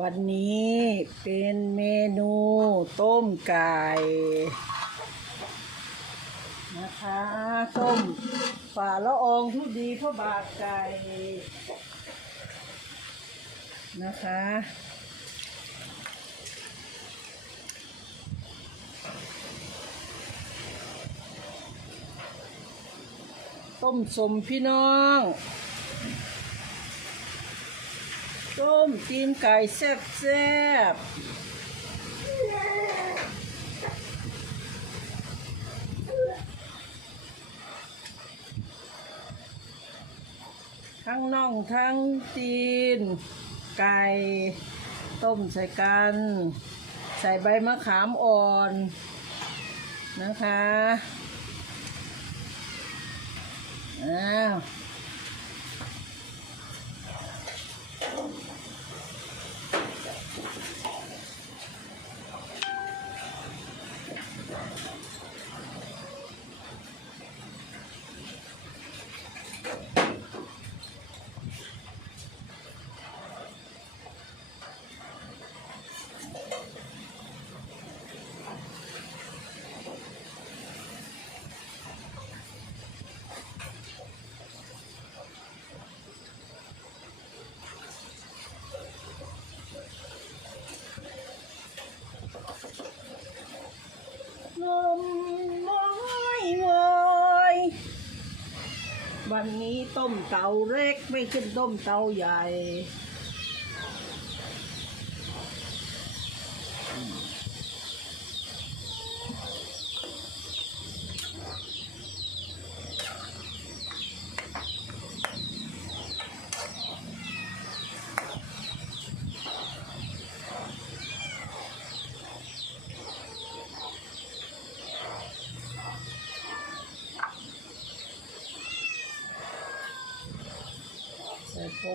วันนี้เป็นเมนูต้มไก่ นะคะต้มฝ่าละอองทุดีพระบาทไก่ นะคะ ต้มสมพี่น้อง ต้มตีนไก่แซ่บแซ่บทั้งน่องทั้งตีน ไก่ ต้มใส่กัน ใส่ใบมะขามอ่อน นะคะ อ้าว ลมมอยมอย วันนี้ต้มเตาเล็กไม่ขึ้นต้มเตาใหญ่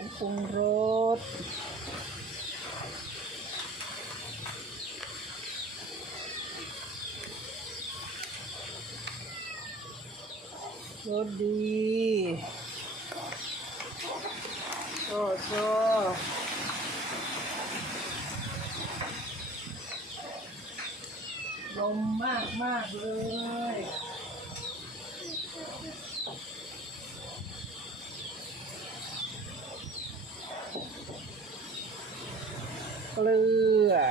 งปรุงรสรสดีโซโซลมมากมากเลย เก ลืออ่า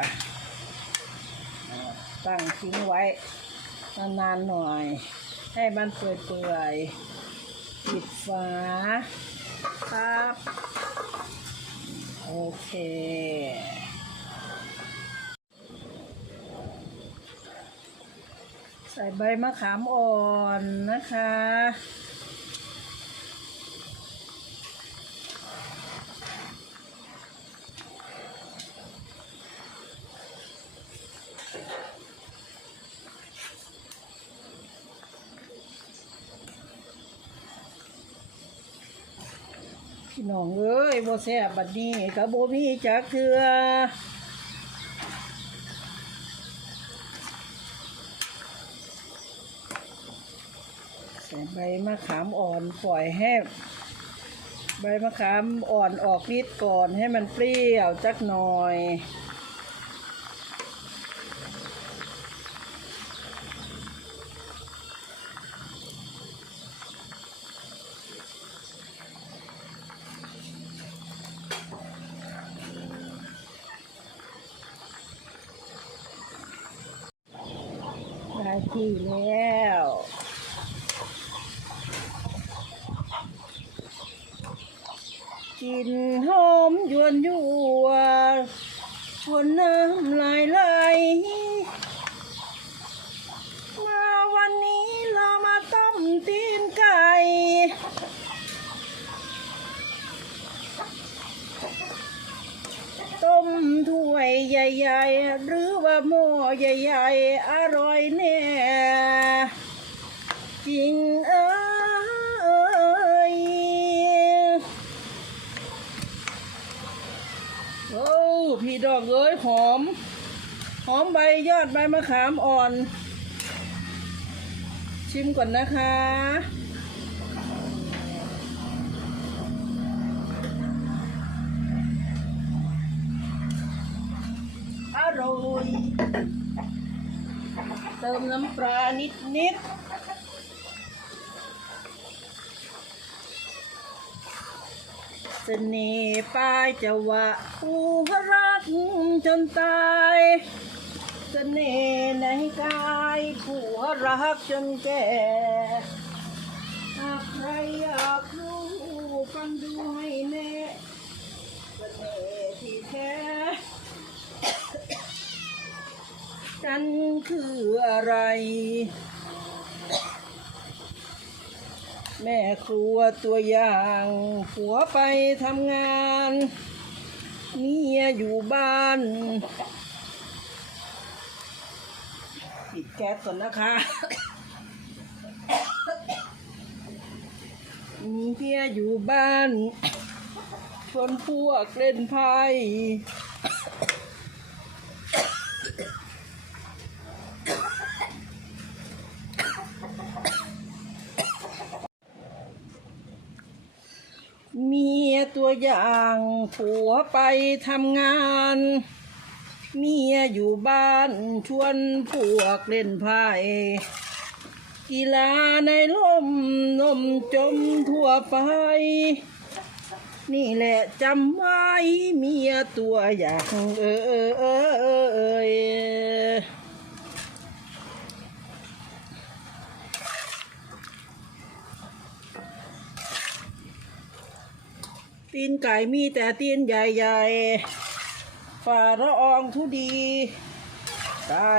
ตั้งทิ้งไว้นานๆหน่อย ให้มันเปื่อยๆปิดฝาครับ โอเคใส่ใบมะขามอ่อนนะคะ น้องเอ้ยบ่แซ่บบัดนี้ก็บ่มีจักเทื่อใส่ใบมะขามอ่อนปล่อยให้ใบมะขามอ่อนออกฤทธิ์ก่อนให้มันเปรี้ยวจักหน่อย ได้ ที่แล้วกินหอมยวนยัวชวนน้ำลายไหลมาวันนี้เรามาต้มตีนไก่ ต้มถ้วย ใหญ่ๆ หรือว่าหม้อใหญ่ๆ อร่อยแน่จริงเอ้ยโอ้พี่ดอกเอ้ยหอม หอมใบยอดใบมะขามอ่อน ชิมก่อนนะคะ ร่อยเติมน้ำปลานิดนิดเสน่ห์ปลายจะว่าผู้รักจนตายเสน่ห์ในกายผู้รักจนแก่หากใครอยากรู้ฟังดูให้แน่เสน่ห์ที่แท้ กันคืออะไร แม่ครัวตัวอย่างผัวไปทำงานเมียอยู่บ้านปิดแก๊สก่อนนะคะเพียอยู่บ้านชวนพวกเล่นไพ่ เมียตัวอย่างผัวไปทำงาน เมียอยู่บ้านชวนพวกเล่นไพ่กีฬาในล่มนมจมทั่วไป นี่แหละจำไว้เมียตัวอย่างเออเออเออเออเอย ตีนไก่มีแต่ตีนใหญ่ๆฝ่าละอองทุดี ไก่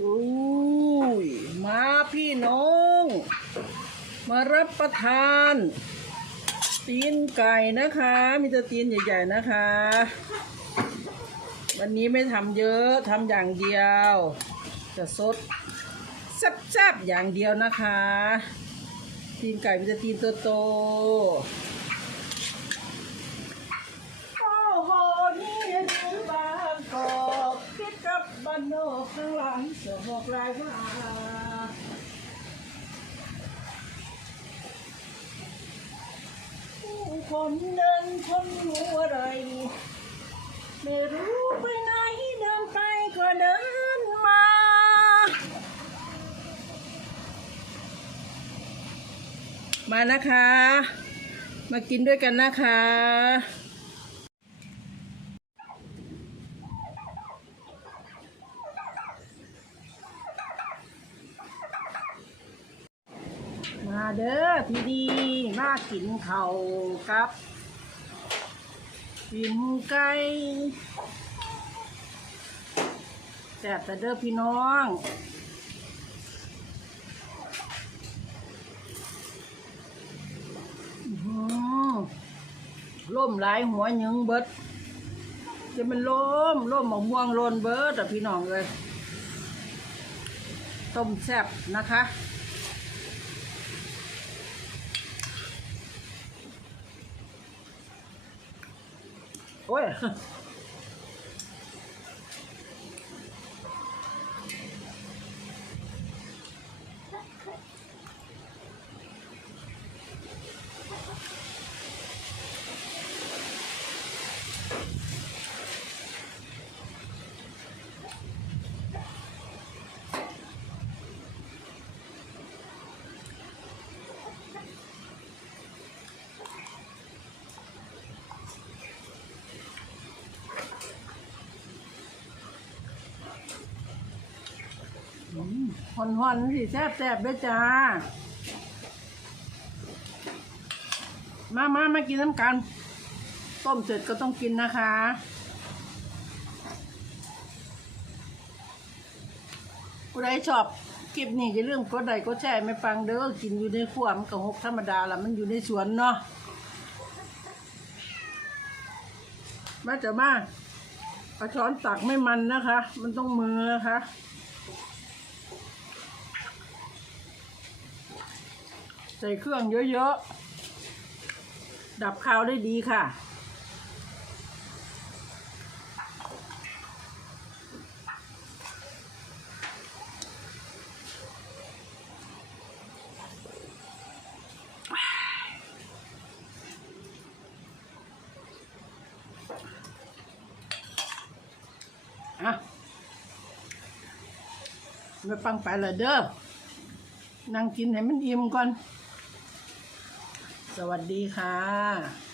อุ้ยมาพี่น้อง มารับประทาน ตีนไก่นะคะ มีแต่ตีนใหญ่ ๆ นะคะ วันนี้ไม่ทำเยอะทำอย่างเดียว จะสดแซ่บๆอย่างเดียวนะคะ ตีนไก่มีแต่ตีนโตๆโอ้โหนี่คือบางกอกคิดกับบ้านนข้างหลังจะบอกลายว่าผู้คนเดินคนรู้อะไร ไม่รู้ไปไหนเดินไปก็เดินมา มานะคะ มากินด้วยกันนะคะมาเด้อพี่ดีมากินเขาวกับ กินไก่แซ่บแต่เด้อพี่น้องอื้อหือล่มหลายหัวยึงเบิด จะมันล่มล่มหมะม่วงลนเบิดแต่พี่น้องเลย ต้มแซ่บนะคะ โอ้ย หอนหอนสิแซ่บแซ่บด้วยจ้า มามามากินน้ำกัน ต้มเสร็จก็ต้องกินนะคะผู้ใดชอบคลิปนี้อย่าลืมกดไลค์กดแชร์ไม่ฟังเด้อกินอยู่ในครัวมันก็หกธรรมดาละมันอยู่ในสวนเนาะมาจะมาปลาช้อนตักไม่มันนะคะ มันต้องมือนะคะ ใส่เครื่องเยอะๆ ดับคาวได้ดีค่ะอะไปฟังไปเลยเด้อนั่งกินให้มันอิ่มก่อน สวัสดีค่ะ